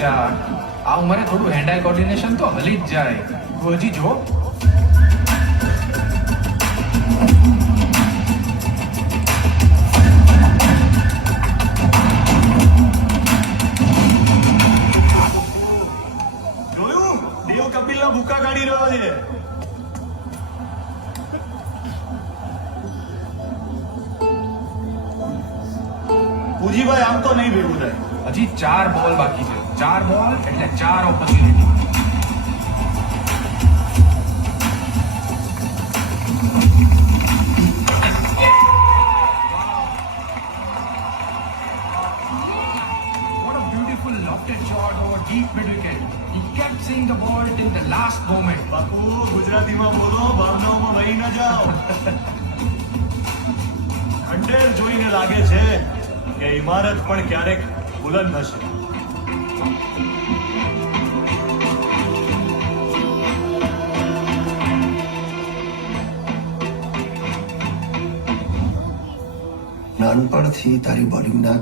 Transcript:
જા. આ ઉંમરે થોડું હેન્ડ આઈ કોર્ડિનેશન તો હલી જ જાય. તું હજી જો. જોયું દેવ કપિલના ભૂકા કાઢી રહ્યો છે. પૂજીભાઈ આમ તો નહીં ભેગું થાય. હજી 4 બોલ બાકી છે. 4 બોલ એટલે 4 opportunity. What a beautiful lofted shot over deep mid wicket. He kept seeing the ball till the last moment. બાપુ ગુજરાતીમાં બોલો, ભાવનાઓમાં વહી ન જાઓ. ખંડેર જોઈને લાગે છે કે ઇમારત પણ ક્યારેક બુલંદ હશે. નાનપણથી તારી બોલિંગના